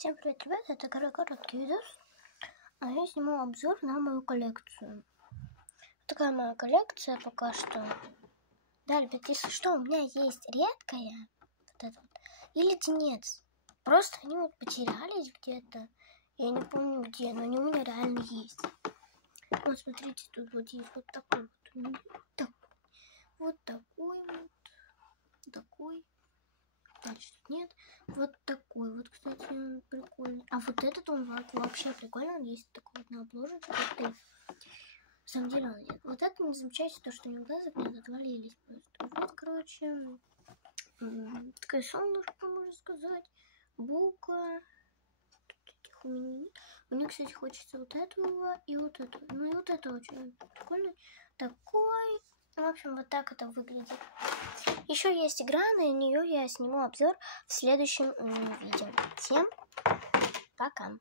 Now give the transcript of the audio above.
Всем привет, ребята, это короткий видос. Я сниму обзор на мою коллекцию. Такая моя коллекция пока что. Да, ребят, если что, у меня есть редкая вот эта вот, и леденец. Просто они вот потерялись где-то. Я не помню где, но они у меня реально есть. Вот смотрите, тут вот есть вот такой вот. Такой. Дальше тут нет. Вот такой вот, кстати, он прикольный. А вот этот он вообще прикольный. Он есть такой вот на обложечке. На самом деле он нет. Вот это не замечайте, то, что у него глаза не отвалились просто. Вот, короче, такая солнышко, можно сказать. Булка. Этих у меня нет. Мне, кстати, хочется вот этого и вот этого. Ну и вот это очень прикольный. Такой. В общем, вот так это выглядит. Еще есть игра, на нее я сниму обзор в следующем видео. Всем пока!